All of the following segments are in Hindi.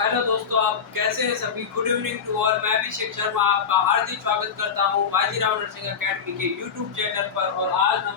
हेलो दोस्तों, आप कैसे हैं सभी। Good evening to all. मैं अभिषेक शर्मा आपका हार्दिक स्वागत करता हूं बाजीराव नर्सिंग एकेडमी के यूट्यूब चैनल पर। और आज हम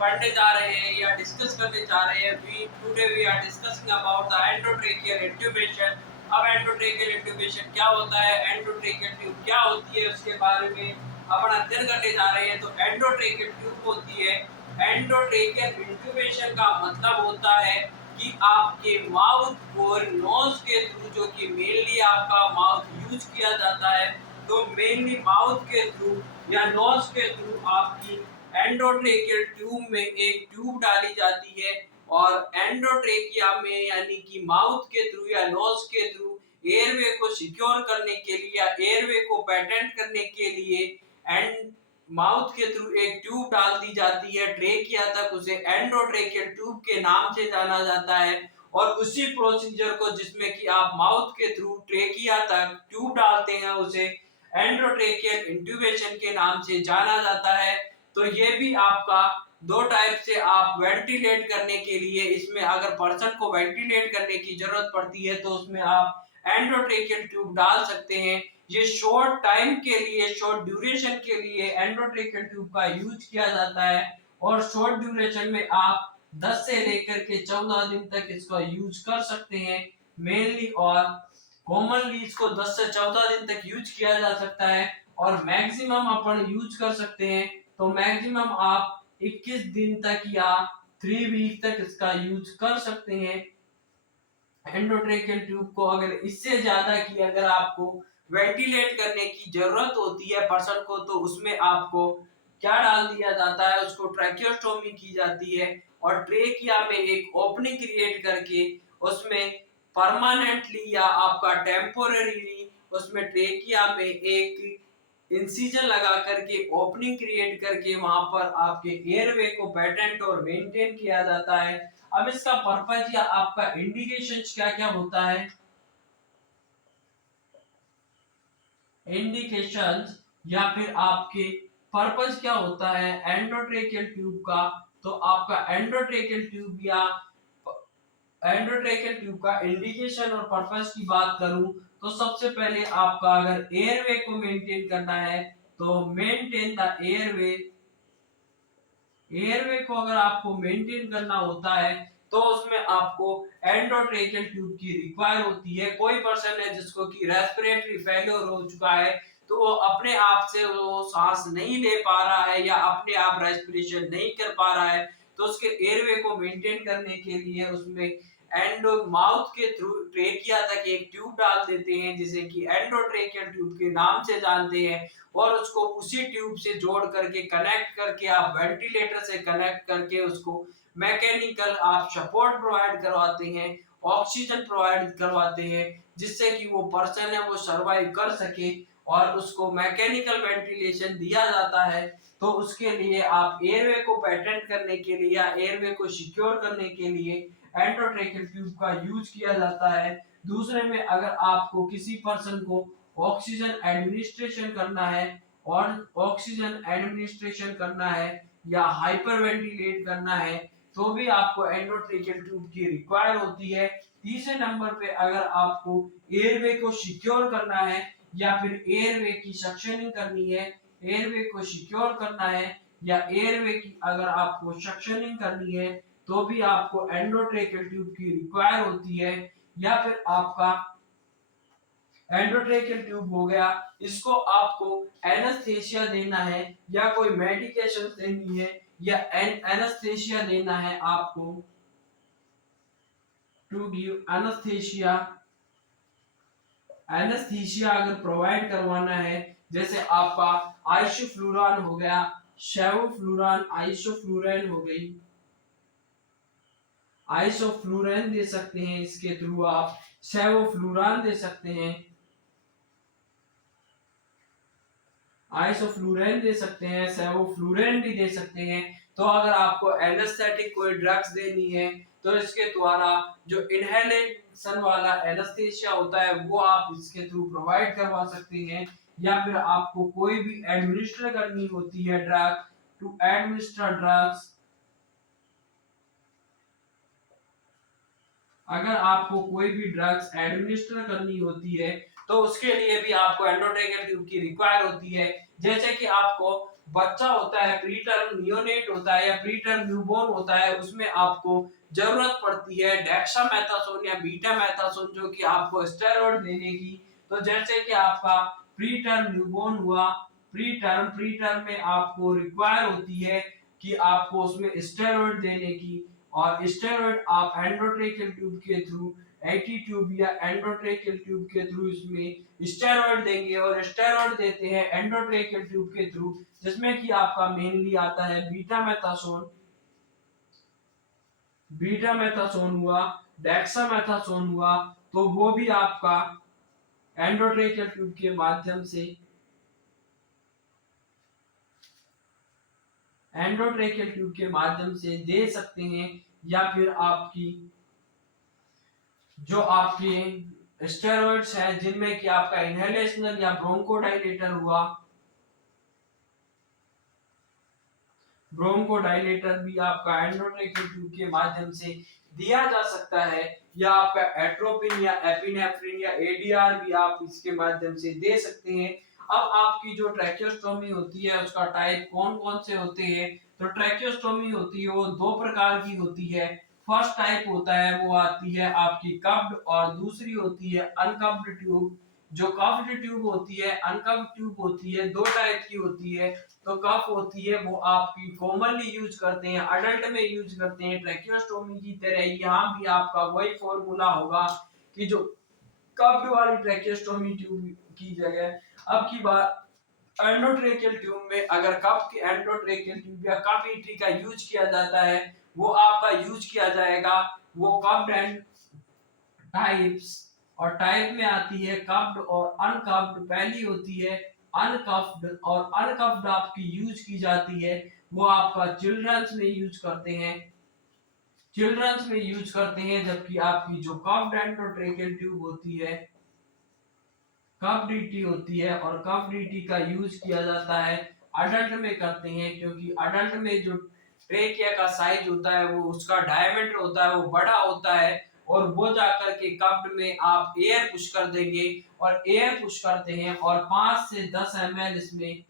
पढ़ने जा रहे हैं या डिस्कस करने जा रहे हैं we are discussing about the endotracheal intubation. अब एंडोट्रेकियल इंट्यूबेशन क्या होता है, एंडोट्रेकियल ट्यूब क्या होती है, उसके बारे में अपन अध्ययन करने जा रहे हैं। तो एंडोट्रेकियल ट्यूब होती है, एंडोट्रेकियल इंट्यूबेशन का मतलब होता है कि आपके माउथ और नोज के थ्रू, जो कि मेनली आपका माउथ यूज किया जाता है, तो मेनली माउथ के थ्रू या नोज के थ्रू आपकी एंडोट्रेकियल ट्यूब में एक ट्यूब डाली जाती है। और एंडोट्रेकिया में यानी कि माउथ के थ्रू या नोज के थ्रू एयरवे को सिक्योर करने के लिए या एयरवे को पेटेंट करने के लिए एंड माउथ के थ्रू एक ट्यूब डाल दी जाती है ट्रेकिया तक। उसे एंडोट्रेकियल ट्यूब के नाम से जाना जाता है। और उसी प्रोसीजर को जिसमें कि आप माउथ के थ्रू ट्रेकिया तक ट्यूब डालते हैं, उसे एंडोट्रेकियल इंट्यूबेशन के नाम से जाना जाता है। तो ये भी आपका दो टाइप से आप वेंटिलेट करने के लिए, इसमें अगर पर्सन को वेंटिलेट करने की जरूरत पड़ती है तो उसमें आप एंडोट्रेकियल ट्यूब डाल सकते हैं। ये शॉर्ट टाइम के लिए, शॉर्ट ड्यूरेशन के लिए एंडोट्रेकियल ट्यूब का यूज किया जाता है। और शॉर्ट ड्यूरेशन में आप 10 से लेकर के 14 दिन तक इसका यूज कर सकते हैं मेनली। और कॉमनली इसको 10 से 14 दिन तक यूज किया जा सकता है। और मैक्सिमम अपन यूज कर सकते हैं तो मैक्सिमम आप 21 दिन तक या 3 वीक तक इसका यूज कर सकते हैं एंडोट्रेकियल ट्यूब को। अगर इससे ज्यादा की अगर आपको वेंटिलेट करने की जरूरत होती है पर्सन को, तो उसमें आपको क्या डाल दिया जाता है, उसको ट्रैकियोस्टोमी की जाती है। और ट्रेकिया में एक ओपनिंग क्रिएट करके उसमें परमानेंटली या आपका टेम्पोररीली उसमें ट्रेकिया में एक इंसिजन लगा करके ओपनिंग क्रिएट करके वहां पर आपके एयरवे को पेटेंट और मेंटेन किया जाता है। अब इसका पर्पज या आपका इंडिकेशन क्या क्या होता है, इंडिकेशंस या फिर आपके पर्पज क्या होता है एंडोट्रेकियल ट्यूब का। तो आपका एंडोट्रेकियल ट्यूब या एंडोट्रेकियल ट्यूब का इंडिकेशन और पर्पस की बात करूं तो सबसे पहले आपका अगर एयरवे को मेंटेन करना है तो मेंटेन द एयरवे। एयरवे को अगर आपको मेंटेन करना होता है तो उसमें आपको एंडोट्रेकियल ट्यूब की रिक्वायर होती है। कोई पर्सन है जिसको कि रेस्पिरेटरी फेलियर हो चुका है, तो वो अपने आप से वो सांस नहीं ले पा रहा है या अपने आप रेस्पिरेशन नहीं कर पा रहा है, तो उसके एयरवे को मेंटेन करने के लिए उसमें एंडो माउथ के थ्रू ट्रेकिया तक एक ट्यूब डाल देते हैं जिसे कि एंडोट्रेकियल ट्यूब के नाम से जानते हैं। और उसको उसी ट्यूब से जोड़ करके कनेक्ट करके आप वेंटिलेटर से कनेक्ट करके उसको मैकेनिकल आप सपोर्ट प्रोवाइड करवाते हैं, ऑक्सीजन प्रोवाइड करवाते हैं, जिससे कि वो पर्सन है वो सरवाइव कर सके। और उसको मैकेनिकल वेंटिलेशन दिया जाता है। तो उसके लिए आप एयरवे को पेटेंट करने के लिए या एयरवे को सिक्योर करने के लिए एंडोट्रेकियल ट्यूब का यूज किया जाता है। दूसरे में अगर आपको किसी पर्सन को ऑक्सीजन एडमिनिस्ट्रेशन करना है और ऑक्सीजन एडमिनिस्ट्रेशन करना है या हाइपर वेंटिलेट करना है तो भी आपको एंडोट्रेकियल ट्यूब की रिक्वायर होती है। तीसरे नंबर पे अगर आपको एयरवे को सिक्योर करना है या फिर एयरवे की सक्शनिंग करनी है, एयरवे को सिक्योर करना है या एयरवे की अगर आपको सक्शनिंग करनी है तो भी आपको एंडोट्रेकियल ट्यूब की रिक्वायर होती है। या फिर आपका एंडोट्रेकियल ट्यूब हो गया, इसको आपको एनेस्थेसिया देना है या कोई मेडिकेशन देनी है या एनेस्थेसिया देना है आपको, टू गिव एनेस्थेसिया। एनेस्थीसिया अगर प्रोवाइड करवाना है, जैसे आपका आइसोफ्लूरान हो गया, सेवोफ्लूरान, आइसोफ्लूरान हो गई, आइसोफ्लूरान दे सकते हैं, इसके थ्रू आप सेवोफ्लूरान दे सकते हैं, आइसोफ्लूरान दे सकते हैं, सेवोफ्लूरान भी दे सकते हैं। तो अगर आपको एनेस्थेटिक कोई ड्रग्स देनी है तो इसके द्वारा जो इनहेलेशन वाला एनेस्थेसिया होता है वो आप इसके थ्रू प्रोवाइड करवा सकते हैं। या फिर आपको कोई भी एडमिनिस्टर करनी होती है ड्रग, टू एडमिनिस्टर ड्रग्स, अगर आपको कोई भी ड्रग्स एडमिनिस्टर करनी होती है तो उसके लिए भी आपको एंडोट्रेकियल ट्यूब की रिक्वायर होती है। जैसे कि आपको बच्चा होता है, प्रीटर्म नियोनेट होता है या प्रीटर्म न्यूबॉर्न होता है, उसमें आपको जरूरत पड़ती है डेक्सामेथासोन या बीटामेथासोन जो कि आपको स्टेरॉइड देने की। तो जैसे कि आपका प्रीटर्म न्यूबॉर्न हुआ, प्रीटर्म में आपको रिक्वायर होती है कि आपको उसमें स्टेरॉइड देने की, और स्टेरॉइड आप एंडोट्रेकियल ट्यूब के थ्रू एटी ट्यूब या एंडोट्रेकियल ट्यूब के थ्रू इसमें स्टेरॉइड देंगे, और स्टेरॉइड देते हैं एंडोट्रेकियल ट्यूब के थ्रू, जिसमें कि आपका मेनली आता है बीटामेथासोन हुआ, डेक्सामेथासोन हुआ। तो वो भी आपका एंडोट्रेकियल ट्यूब के माध्यम से दे सकते हैं, या फिर आपकी जो आपके स्टेरॉइड्स हैं जिनमें कि आपका इनहेलेशनल या ब्रोंकोडाइलेटर हुआ, ब्रोंकोडाइलेटर भी आपका एंडोट्रेकियल ट्यूब के माध्यम से दिया जा सकता है, या आपका एट्रोपिन या एपिनेफ्रिन या एडीआर भी आप इसके माध्यम से दे सकते हैं। अब आपकी जो ट्रैकियोस्टोमी होती है उसका टाइप कौन कौन से होते हैं? तो ट्रैकियोस्टोमी होती है वो दो प्रकार की होती है। फर्स्ट टाइप होता है वो आती है आपकी कप्ड, और दूसरी होती है अनकप्ड ट्यूब। जो कप्ड ट्यूब होती है, अनकप्ड ट्यूब होती है, दो टाइप की होती है। तो कफ होती है वो आपकी कॉमनली यूज करते हैं, अडल्ट में यूज करते हैं ट्रैकियोस्टोमी की तरह। यहाँ भी आपका वही फॉर्मूला होगा कि जो कप्ड वाली ट्रैकियोस्टोमी ट्यूब की जगह अब की बात एंडोट्रेकियल ट्यूब में अगर कफ की एंडोट्रेकियल ट्यूब या कफ ईटी का यूज किया जाता है, वो आपका यूज किया जाएगा वो कप्ड एंड टाइप्स, और टाइप में आती है कप्ड और अनकप्ड। पहली होती है अनकप्ड, और अनकप्ड आपकी यूज की जाती है वो आपका चिल्ड्रंस में यूज करते हैं, जबकि आपकी जो कप्ड एंडोट्रेकियल ट्यूब होती है, कप डीटी होती है, और कप डीटी का यूज किया जाता है अडल्ट में करते हैं, क्योंकि अडल्ट में जो ट्रेकिया का साइज होता है वो उसका डायमीटर होता है वो बड़ा होता है, और वो जाकर के कप्ड में आप एयर पुश कर देंगे, और एयर पुश करते हैं और 5 से 10 ml इसमें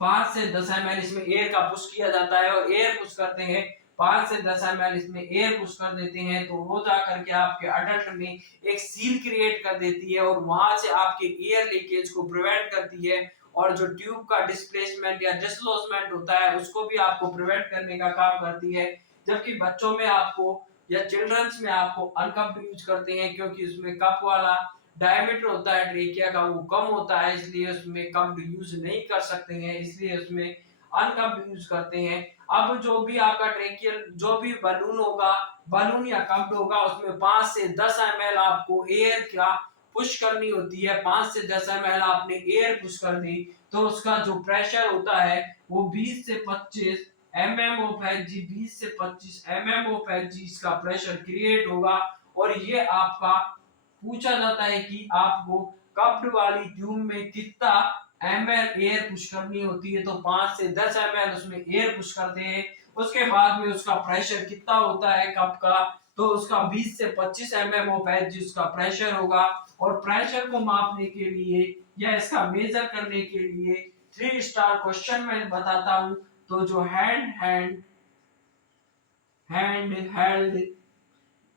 5 से 10 ml इसमें एयर का पुश किया जाता है, और एयर पुश करते हैं 5 से 10 ml इसमें एयर पुश कर देते हैं, तो वो जाकर के आपके अडल्ट में एक सील क्रिएट कर देती है, और वहां से आपके एयर लीकेज को प्रिवेंट करती है, और जो ट्यूब का डिस्प्लेसमेंट या डिसलोजमेंट होता है उसको भी आपको प्रिवेंट करने का काम करती है। जबकि बच्चों में आपको या चिल्ड्रंस में आपको अनकप्ड यूज करते हैं, क्योंकि उसमें कप वाला डायमीटर होता है ट्रेकिया का वो कम होता है, इसलिए उसमें कप्ड यूज नहीं कर सकते हैं, इसलिए उसमें अनकप्ड यूज करते हैं। अब जो भी आपका ट्रेकियल जो भी बलून या कप्ड होगा उसमें 5 से 10 ml आपको एयर का पुश करनी होती है। 5 से 10 ml आपने एयर पुश कर दी तो उसका जो प्रेशर होता है वो 20 से 25 mm ऑफ एच 20 से 25 mm ऑफ एच इसका प्रेशर क्रिएट होगा, और ये आपका पूछा जाता है कि आपको कप्ड वाली ट्यूब में कितना ml एयर पुश करनी होती है, तो 5 से 10 ml उसमें एयर पुश करते हैं। उसके बाद में उसका प्रेशर कितना होता है कप का, तो उसका 20 से 25 mm ऑफ एच उसका प्रेशर होगा। और प्रेशर को मापने के लिए या इसका मेजर करने के लिए 3 स्टार क्वेश्चन मैं बताता हूं। तो जो हैंड हेल्ड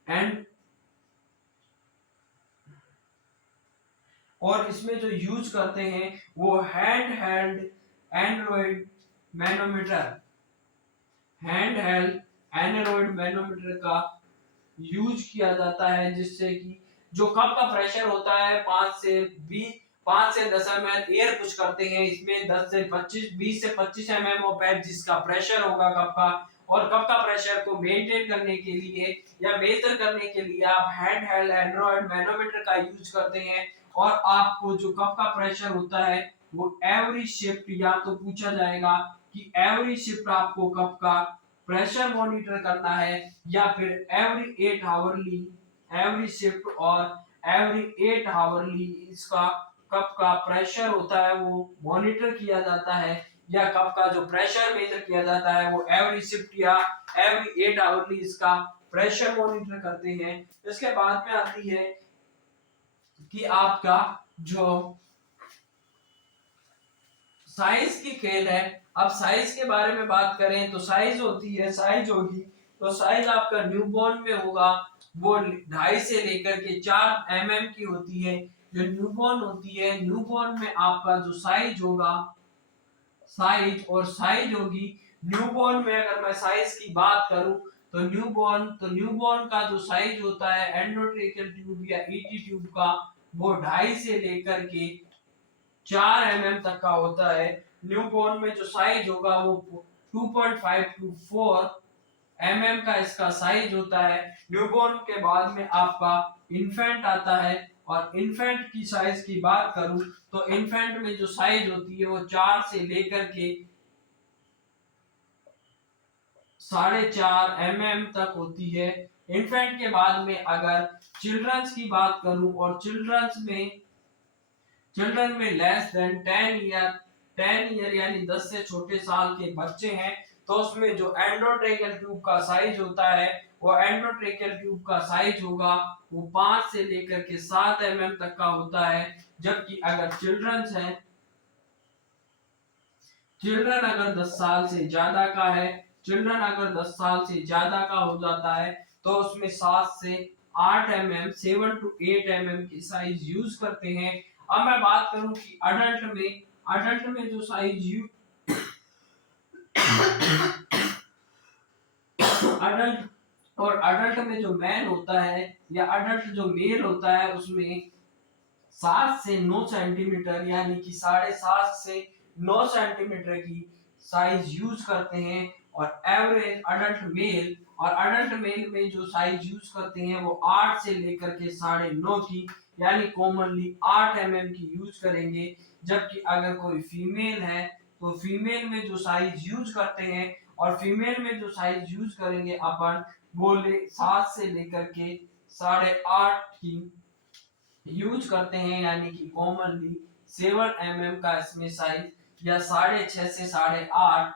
एंड और इसमें जो यूज करते हैं वो हैंड हेल्ड एंड्रॉइड मैनोमीटर का यूज किया जाता है, जिससे कि जो कप का प्रेशर होता है 5 से 10 ml एयर पुश करते हैं, इसमें 20 से 25 mm ऑफ एयर जिसका प्रेशर होगा कप का, और कप का प्रेशर को मेंटेन करने के लिए या मेजर करने के लिए आप हैंड हेल्ड एंड्रॉइड मैनोमीटर का यूज करते हैं। और आपको जो कप का प्रेशर होता है वो एवरी शिफ्ट या तो पूछा जाएगा कि एवरी शिफ्ट आपको कप का प्रेशर मॉनिटर करना है, या फिर एवरी शिफ्ट और एवरी 8 आवरली इसका कप का प्रेशर होता है वो मॉनिटर किया जाता है। या कप का जो प्रेशर मेजर किया जाता है वो एवरी शिफ्ट या एवरी 8 आवरली इसका प्रेशर मॉनिटर करते हैं। इसके बाद में आती है कि आपका जो साइज की खेल है। अब साइज के बारे में बात करें तो साइज होती है, साइज होगी तो साइज आपका न्यूबॉर्न में होगा वो 2.5 से लेकर के 4 mm की होती है। जो न्यूबॉर्न होती है, न्यूबॉर्न में आपका जो साइज होगा, साइज और साइज होगी न्यूबॉर्न में। अगर मैं साइज की बात करूं तो न्यूबॉर्न का जो साइज होता है एंडोट्रेकियल ट्यूब या ईटी ट्यूब का वो 2.5 से लेकर के 4 mm तक का होता है। न्यूबॉर्न में जो साइज होगा वो 2.5 to 4 mm का इसका साइज होता है। न्यूबॉर्न के बाद में आपका इन्फेंट आता है और इन्फेंट की साइज की बात करूं तो इन्फेंट में जो साइज होती है वो 4 से लेकर के 4.5 mm तक होती है। इन्फेंट के बाद में अगर चिल्ड्रंस की बात करूं और चिल्ड्रन में लेस देन 10 ईयर यानी 10 से छोटे साल के बच्चे हैं तो उसमें जो एंडोट्रेकियल ट्यूब का साइज होता है वो एंडोट्रेकियल ट्यूब का साइज होगा वो 5 से लेकर के 7 mm तक का होता है। जबकि अगर चिल्ड्रन अगर 10 साल से ज्यादा का है, चिल्ड्रन अगर 10 साल से ज्यादा का हो जाता है तो उसमें 7 से 8 mm 7 to 8 mm की साइज यूज करते हैं। अब मैं बात करूं कि अडल्ट में जो साइज अडल्ट और अडल्ट में जो मैन होता है या अडल्ट जो मेल होता है उसमें 7 से 9 सेंटीमीटर यानी कि 7.5 से 9 सेंटीमीटर की साइज यूज करते हैं। और एवरेज अडल्ट मेल में जो साइज यूज करते हैं वो 8 से लेकर के 9.5 की यानी कॉमनली 8 mm की यूज करेंगे। जबकि अगर कोई फीमेल है तो फीमेल में जो साइज यूज करते हैं और फीमेल में जो साइज यूज करेंगे अपन बोले 7 से लेकर के 8.5 की यूज करते हैं यानी कि कॉमनली 7 mm का इसमें साइज या 6.5 से 8.5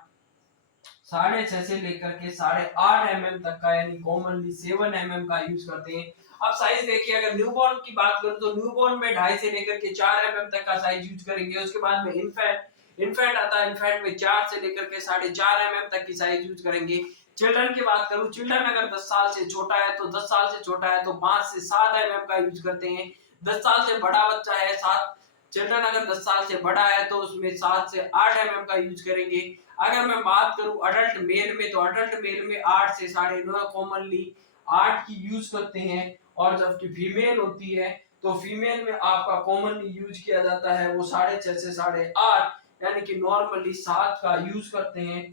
6.5 से लेकर के 8.5 mm तक का यानी कॉमनली 7 mm का यूज करते हैं। अब साइज देखिए, अगर न्यूबॉर्न की बात करूं तो न्यूबॉर्न में 2.5 से लेकर के 4 mm तक का साइज यूज करेंगे। उसके बाद में इन्फेंट आता है, इन्फेंट में 4 से लेकर के 4.5 mm तक की साइज यूज करेंगे। चिल्ड्रन की बात करूं, चिल्ड्रन अगर 10 साल से छोटा है तो 10 साल से छोटा है तो 5 से 7 mm का यूज करते हैं। 10 साल से बड़ा बच्चा है, चिल्ड्रन अगर 10 साल से बड़ा है तो उसमें 7 से 8 mm का यूज करेंगे। अगर मैं बात करूं अडल्ट मेल में तो अडल्ट मेल में 8 से 9.5 कॉमनली 8 की यूज करते हैं। और जबकि फीमेल होती है तो फीमेल में आपका कॉमनली यूज किया जाता है वो 6.5 से 8.5 यानी कि नॉर्मली 7 का यूज करते हैं।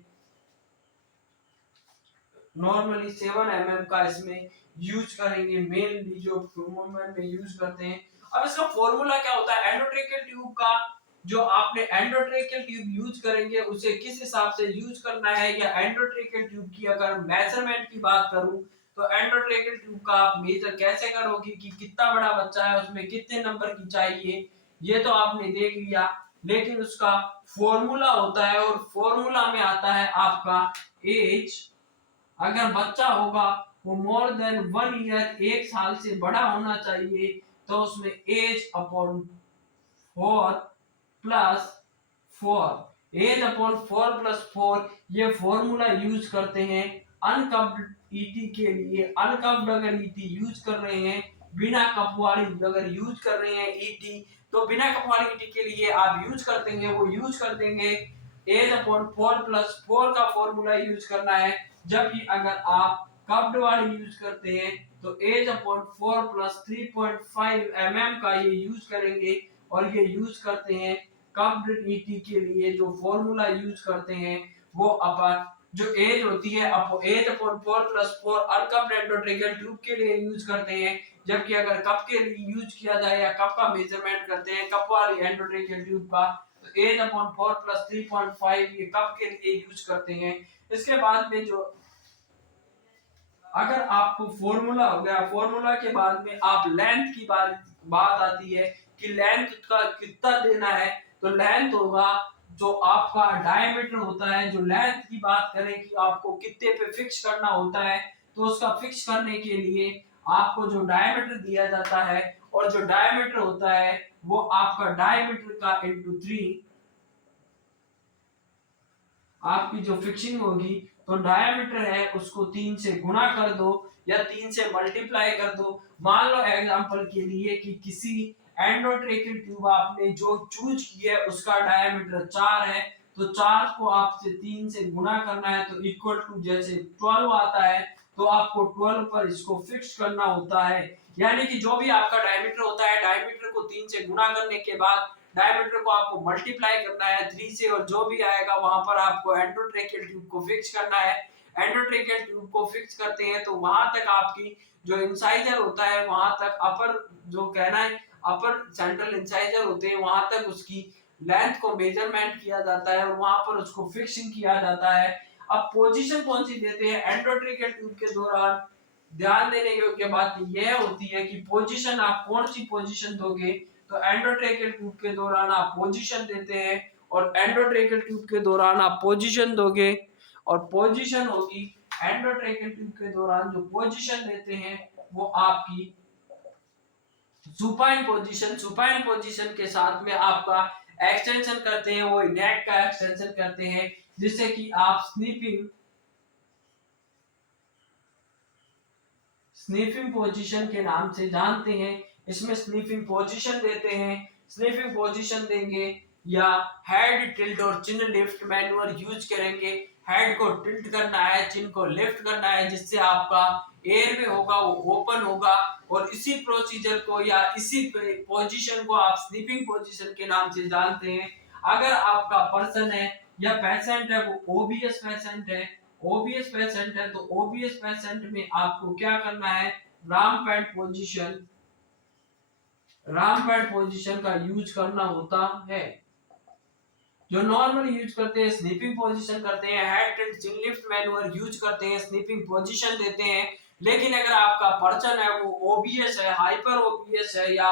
नॉर्मली 7 mm का इसमें यूज करेंगे, मेनली जो वुमेन में यूज करते हैं। अब इसका फॉर्मूला क्या होता है एंडोट्रेकियल ट्यूब का, जो आपने एंडोट्रेकियल ट्यूब यूज करेंगे उसे किस हिसाब से यूज करना है, या एंडोट्रेकियल ट्यूब की अगर मेजरमेंट की बात करूं तो एंडोट्रेकियल ट्यूब का आप मेजर कैसे करोगे कि कितना बड़ा बच्चा है उसमें कितने नंबर की चाहिए, ये तो आपने देख लिया। लेकिन उसका फॉर्मूला होता है और फॉर्मूला में आता है आपका एज। अगर बच्चा होगा वो मोर देन 1 ईयर 1 साल से बड़ा होना चाहिए तो उसमें as upon 4 plus 4 as upon 4 plus 4 ये फॉर्मूला यूज करते हैं अनकप्ड ईटी के लिए। अनकप्ड अगर ईटी यूज कर रहे हैं, बिना कप वाली अगर यूज कर रहे हैं ईटी तो बिना कप वाली ईटी के लिए आप यूज करते हैं वो यूज कर देंगे एज अपॉन 4 प्लस 4 का फॉर्मूला यूज करना है। जबकि अगर आप कप्ड वाली यूज करते हैं तो एज अपॉन 4 प्लस 3.5 mm का ये यूज करेंगे। और ये यूज करते हैं कप्ड ईटी के लिए जो फॉर्मूला यूज करते हैं वो अपन जो एज होती है age upon 4 plus 4 uncuffed endotracheal tube के लिए यूज करते हैं। जबकि अगर कप के लिए यूज किया जाए या कप का मेजरमेंट करते हैं कप वाली एंडोट्रेकियल ट्यूब का तो एज अपॉन 4 प्लस 3.5 ये कप के लिए यूज करते हैं। इसके बाद में जो अगर आपको फॉर्मूला हो गया, फॉर्मूला के बाद में आप लेंथ की बात आती है कि लेंथ का कितना देना है तो लेंथ होगा जो आपका डायमीटर होता है, जो लेंथ की बात करें कि आपको कितने पे फिक्स करना होता है, तो उसका फिक्स करने के लिए आपको जो डायमीटर दिया जाता है, और जो डायमीटर होता है वो आपका डायमीटर का इंटू 3, आपकी जो फिक्सिंग होगी, तो डायमीटर है उसको 3 से गुना कर दो या 3 से मल्टीप्लाई कर दो। मान लो एग्जांपल के लिए कि किसी एंडोट्रेकियल ट्यूब आपने जो चूज की है उसका डायमीटर 4 है, तो 4 को आपसे 3 से गुना करना है, तो इक्वल टू जैसे 12 आता है, तो आपको 12 पर इसको फिक्स करना होता है। यानी कि जो भी आपका डायमीटर होता है, डायमीटर को 3 से गुना करने के बाद डायमीटर को आपको मल्टीप्लाई करना है 3 से, और जो भी आएगा वहां पर आपको एंडोट्रेकियल ट्यूब को फिक्स करना है। एंडोट्रेकियल ट्यूब को फिक्स करते हैं तो वहां तक आपकी जो इंसाइजर होता है, वहां तक अपर, जो कहना है अपर सेंट्रल इंसाइजर होते हैं, वहां तक उसकी लेंथ को मेजरमेंट किया जाता है और वहां पर उसको फिक्सिंग किया जाता है। अब पोजीशन कौन सी देते हैं एंडोट्रेकियल ट्यूब के दौरान, ध्यान देने योग्य बात यह होती है कि पोजीशन आप कौन सी पोजीशन दोगे, तो एंडोट्रेकियल ट्यूब के दौरान आप पोजीशन देते हैं, और एंडोट्रेकियल ट्यूब के दौरान आप पोजीशन दोगे, और पोजीशन होगी एंडोट्रेकियल ट्यूब के दौरान जो पोजीशन देते हैं वो आपकी सुपाइन पोजीशन। सुपाइन पोजीशन के साथ में आपका एक्सटेंशन करते हैं, वो नेक का एक्सटेंशन करते हैं, जिससे कि आप स्नीफिंग पोजीशन के नाम से जानते हैं। इसमें स्नीफिंग पोजीशन देते हैं, स्नीफिंग पोजीशन देंगे या हेड टिल्ट और चिन लिफ्ट मैन्युअर यूज करेंगे। हेड को टिल्ट करना है, चिन को लिफ्ट करना है, जिससे आपका एयर में होगा वो ओपन होगा, और इसी प्रोसीजर को या इसी पोजीशन को आप स्नीफिंग पोजीशन के नाम से जानते हैं। अगर आपका पर्सन है या पेशेंट है वो ओबीएस पेशेंट है, ओबीएस पेशेंट है, तो ओबीएस पेशेंट में आपको क्या करना है, रामपेट पोजीशन, रामपेट पोजीशन का यूज करना होता है। जो नॉर्मल यूज करते हैं स्लीपिंग पोजीशन करते हैं, हेड टिल्ट चिन लिफ्ट मैन्युअर यूज करते हैं, स्लीपिंग पोजीशन देते हैं। लेकिन अगर आपका पर्सन है वो ओबीएस है, हाइपर ओबीएस है, या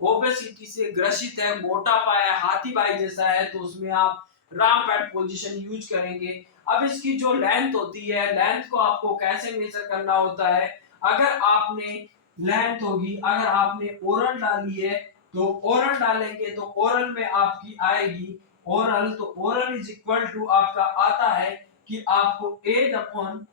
ओबेसिटी से ग्रसित है, मोटापा है, हाथी भाई जैसा है, तो उसमें आप रामपेट पोजीशन यूज करेंगे। अब इसकी जो लेंथ होती है, लेंथ को आपको कैसे मेजर करना होता है, अगर आपने लेंथ होगी, अगर आपने ओरल डाली है तो ओरल डालेंगे, तो ओरल में आपकी आएगी ओरल, तो ओरल इज इक्वल टू आपका आता है कि आपको एज अपॉन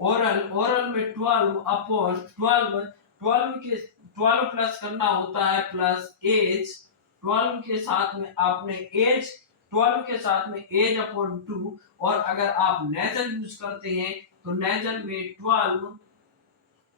ओरल, ओरल में 12 अपॉन 12, 12 के 12 प्लस करना होता है प्लस एज, 12 के साथ में आपने एज, 12 के साथ में एज अपॉन 2, और अगर आप नेजल यूज करते हैं तो नेजल में 12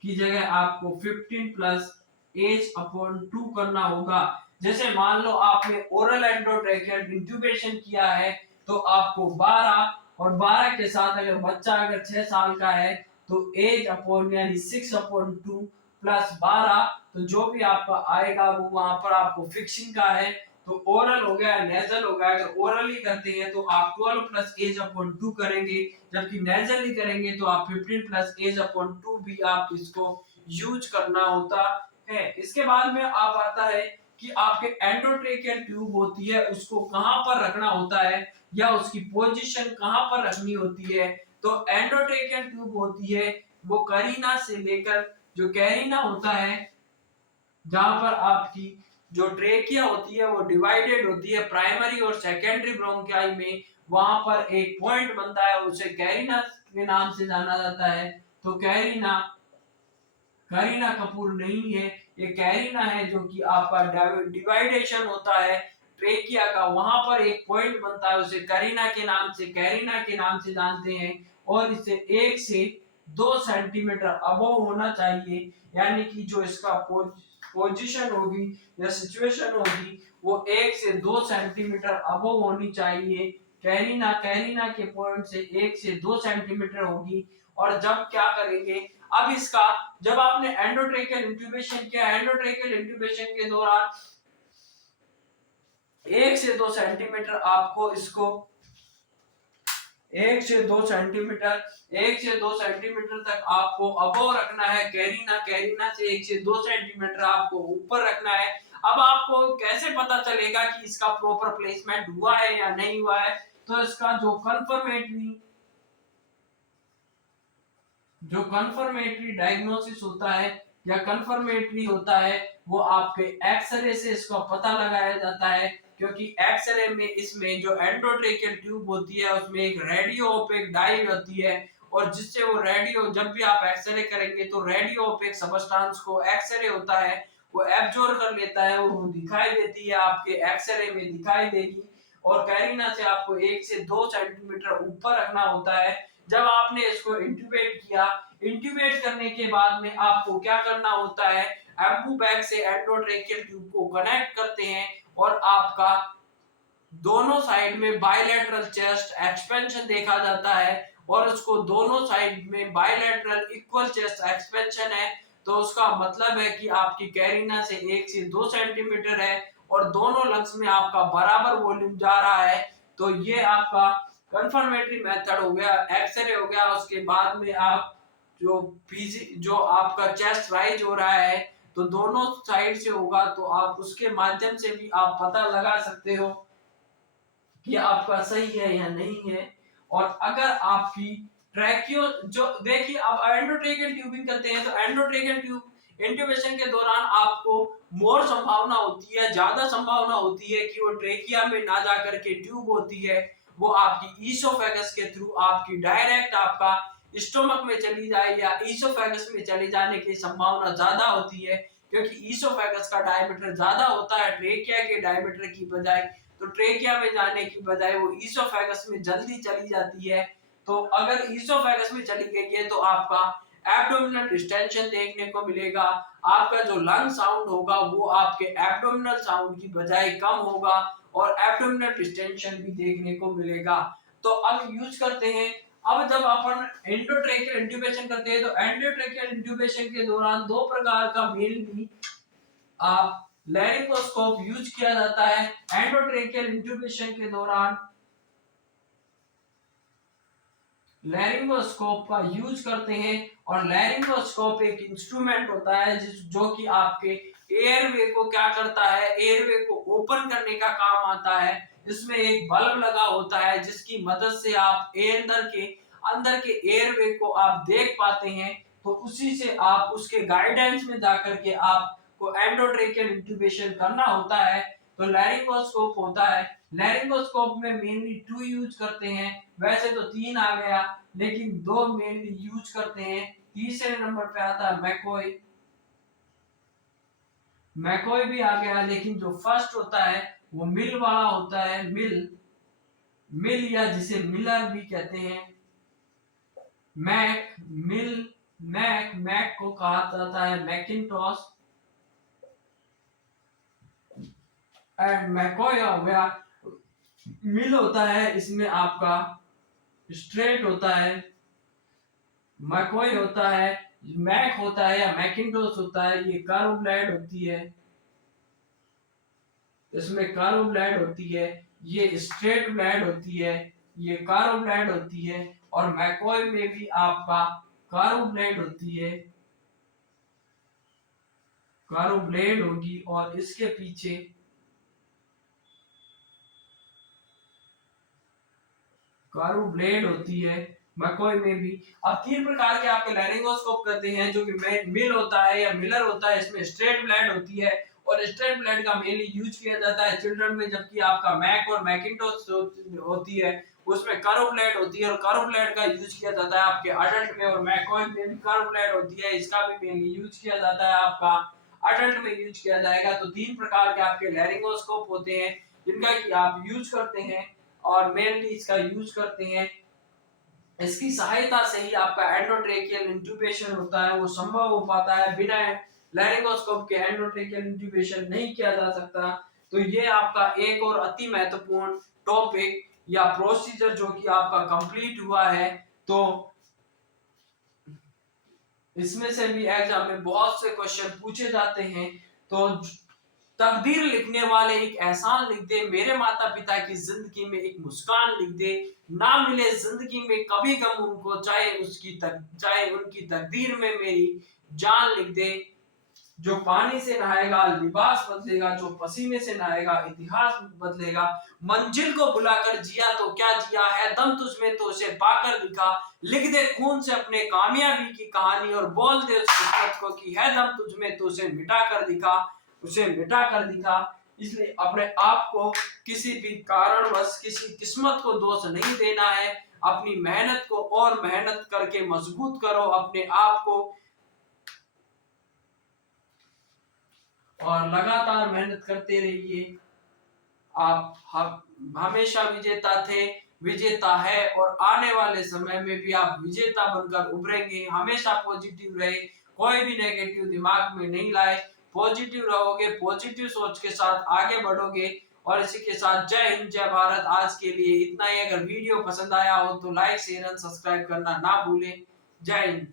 की जगह आपको 15 प्लस एज अपॉन 2 करना होगा। जैसे मान लो आपने ओरल एंडोट्रेकियल इंट्यूबेशन किया है, तो आपको 12, और 12 के साथ अगर बच्चा अगर 6 साल का है तो एज अपॉन यानी 6 अपॉन 2 प्लस 12, तो जो भी आपका आएगा वो वहां पर आपको फिक्सिंग का है, तो ओरल हो गया, नेजल हो गया। अगर ओरल ही करते हैं तो आप 12 प्लस एज अपॉन 2 करेंगे, जबकि नेजल ही करेंगे तो आप 15 प्लस एज अपॉन 2 भी आप इसको यूज करना होता है। इसके बाद में आप आता है कि आपके एंडोट्रेकियल ट्यूब होती है उसको कहां पर रखना होता है, या उसकी पोजीशन कहां पर रखनी होती है। तो एंडोट्रेकियल ट्यूब होती है वो करीना से लेकर, जो कैरिना होता है, जहां पर आपकी जो ट्रेकिया होती है वो डिवाइडेड होती है प्राइमरी और सेकेंडरी ब्रोंकियाई में, वहां पर एक पॉइंट बनता है, उसे कैरिना के नाम से जाना जाता है। तो कैरिना, करीना कपूर नहीं है, ये कैरिना है, जो कि आपका डिवाइडेशन होता है ट्रेकिया का, वहां पर एक पॉइंट बनता है, उसे करीना के नाम से, कैरिना के नाम से जानते हैं, और इसे 1 से 2 सेंटीमीटर अबव होना चाहिए। यानी कि जो इसका पोजीशन होगी या सिचुएशन होगी वो 1 से 2 सेंटीमीटर अबव होनी चाहिए। कैरिना, कैरिना के पॉइंट से 1 से 2 सेंटीमीटर होगी। और जब क्या करेंगे, अब इसका जब आपने एंडोट्रेकियल इंट्यूबेशन किया, एंडोट्रेकियल इंट्यूबेशन के दौरान 1 से 2 सेंटीमीटर आपको इसको 1 से 2 सेंटीमीटर, 1 से 2 सेंटीमीटर तक आपको अबव रखना है कैरिना, कैरिना से 1 से 2 सेंटीमीटर आपको ऊपर रखना है। अब आपको कैसे पता चलेगा कि इसका प्रॉपर प्लेसमेंट हुआ है या नहीं हुआ है? तो इसका जो कंफर्मेटरी डायग्नोसिस होता है या कंफर्मेटरी होता है, वो आपके एक्सरे से इसका पता लगाया जाता है, क्योंकि एक्सरे में इसमें जो एंडोट्रेकियल ट्यूब होती है उसमें एक रेडियो ओपेक डाई होती है, और जिससे वो रेडियो, जब भी आप एक्सरे करेंगे तो रेडियो ओपेक सबस्टांस को एक्सरे होता है वो एब्जॉर्ब कर लेता है, वो दिखाई देती है, आपके एक्सरे में दिखाई देगी। और कैरिना से आपको 1 से 2 सेंटीमीटर ऊपर रखना होता है। जब आपने इसको इंट्यूबेट किया, इंट्यूबेट करने के बाद में आपको क्या करना होता है, एम्बू बैग से एंडोट्रेकियल ट्यूब को कनेक्ट करते हैं, और आपका दोनों साइड में बायलैटरल चेस्ट एक्सपेंशन देखा जाता है, और उसको दोनों साइड में बायलैटरल इक्वल चेस्ट एक्सपेंशन है, तो उसका मतलब है कि आपकी कैरिना से 1 से 2 सेंटीमीटर है, और दोनों लंग्स में आपका बराबर वॉल्यूम जा रहा है। तो ये आपका कंफर्मेटरी मेथड हो गया, एक्सरे हो गया। उसके बाद में आप जो आपका चेस्ट राइज हो रहा है तो दोनों साइड से होगा, तो आप उसके माध्यम से भी आप पता लगा सकते हो कि आपका सही है या नहीं है। और अगर आपकी ट्रैकियो, जो देखिए आप एंडोट्रेकियल ट्यूबिंग करते हैं तो एंडोट्रेकियल ट्यूब इंट्यूबेशन के दौरान आपको मोर संभावना होती है, ज्यादा संभावना होती है कि वो ट्रेकिया में ना जा करके ट्यूब होती है वो आपकी ईसोफेगस के थ्रू आपकी डायरेक्ट आपका स्टोमक में चली जाए, या ईसोफेगस में चली जाने की संभावना ज्यादा होती है, क्योंकि ईसोफेगस का डायमीटर ज्यादा होता है ट्रेकिया के डायमीटर की बजाय। तो ट्रेकिया में जाने की बजाय वो ईसोफेगस में जल्दी चली जाती है। तो अगर ईसोफेगस में चली गई है तो आपका एब्डोमिनल डिस्टेंशन देखने को मिलेगा, आपका जो लंग साउंड होगा वो आपके एब्डोमिनल साउंड की बजाय कम होगा, और एब्डोमिनल डिस्टेंशन भी देखने को मिलेगा। तो अब यूज करते हैं, अब जब अपन एंडोट्रेकियल इंट्यूबेशन करते हैं तो एंडोट्रेकियल इंट्यूबेशन के दौरान 2 प्रकार का मेनली लैरिंगोस्कोप यूज किया जाता है। एंडोट्रेकियल इंट्यूबेशन के दौरान लैरिंगोस्कोप का यूज करते हैं, और लैरिंगोस्कोप एक इंस्ट्रूमेंट होता है जो कि आपके एयरवे को क्या करता है, एयरवे को ओपन करने का काम आता है। इसमें एक बल्ब लगा होता है जिसकी मदद से आप अंदर के एयरवे को आप देख पाते हैं, तो उसी से आप उसके गाइडेंस में जाकर के आपको एंडोट्रेकियल इंट्यूबेशन करना होता है। तो लैरिंगोस्कोप होता है, लैरिंगोस्कोप में मेनली 2 यूज करते हैं, वैसे तो 3 आ गया लेकिन 2 मेनली यूज करते हैं। तीसरे नंबर पे आता है मैकॉय, मैकॉय भी आ गया, लेकिन जो फर्स्ट होता है वो मिल वाला होता है, मिल या जिसे मिलर भी कहते हैं। मैक को कहा जाता है मैकिंटॉश, एंड मैकॉय हो गया। मिल होता है, इसमें आपका स्ट्रेट होता है, मैकॉय होता है, मैक होता है या मैकिंटॉश होता है, ये कर्व ब्लेड होती है, इसमें कर्व ब्लेड होती है, ये स्ट्रेट ब्लेड होती है, ये कर्व ब्लेड होती है, और मैकॉय में भी आपका कर्व ब्लेड होती है, कर्व ब्लेड होगी, और इसके पीछे कर्व ब्लेड होती है मैकॉय में भी। अब 3 प्रकार के आपके लैरिंगोस्कोप करते हैं, जो कि मिल होता है या मिलर होता है, इसमें स्ट्रेट ब्लेड होती है, और स्ट्रेट ब्लेड का मेनली यूज किया जाता है चिल्ड्रन में, जबकि आपका मैक और मैकिंटॉश होती है उसमें कर्व ब्लेड होती है, और कर्व ब्लेड का यूज किया जाता है आपके अडल्ट में, और मैकॉय में भी कर्व ब्लेड होती है, इसका भी मेनली यूज किया जाता है आपका अडल्ट में यूज किया जाएगा। तो 3 प्रकार के आपके लैरिंगोस्कोप होते हैं जिनका कि आप यूज करते हैं, और मेनली इसका यूज करते हैं, इसकी सहायता से ही आपका एंडोट्रेकियल इंट्यूबेशन होता है वो संभव हो पाता है, बिना लैरिंगोस्कोप के एंडोट्रेकियल इंट्यूबेशन नहीं किया जा सकता। तो ये आपका एक और अति महत्वपूर्ण टॉपिक या प्रोसीजर जो कि आपका कंप्लीट हुआ है। तो इसमें से भी एग्जाम में बहुत से क्वेश्चन पूछे जाते हैं। तो तकदीर लिखने वाले एक एहसान लिख दे, मेरे माता पिता की जिंदगी में एक मुस्कान लिख दे, ना मिले जिंदगी में कभी गम उनको, चाहे उनकी तकदीर में मेरी जान लिख दे। जो पानी से नहाएगा लिबास बदलेगा, जो पसीने से नहाएगा इतिहास बदलेगा। मंजिल को बुलाकर जिया तो क्या जिया है, दम तुझमें तो उसे पाकर लिखा। लिख दे खून से अपने कामयाबी की कहानी और बोल दे उस किस्मत को कि है दम तुझमें तो उसे मिटा कर दिखा, उसे मिटा कर दिखा। इसलिए अपने आप को किसी भी कारणवश किसी किस्मत को दोष नहीं देना है। अपनी मेहनत को और मेहनत करके मजबूत करो अपने आप को, और लगातार मेहनत करते रहिए। आप हमेशा विजेता थे, विजेता है, और आने वाले समय में भी आप विजेता बनकर उभरेंगे। हमेशा पॉजिटिव रहे, कोई भी नेगेटिव दिमाग में नहीं लाए। पॉजिटिव रहोगे, पॉजिटिव सोच के साथ आगे बढ़ोगे। और इसी के साथ जय हिंद, जय भारत। आज के लिए इतना ही। अगर वीडियो पसंद आया हो तो लाइक शेयर एंड सब्सक्राइब करना ना भूलें। जय हिंद।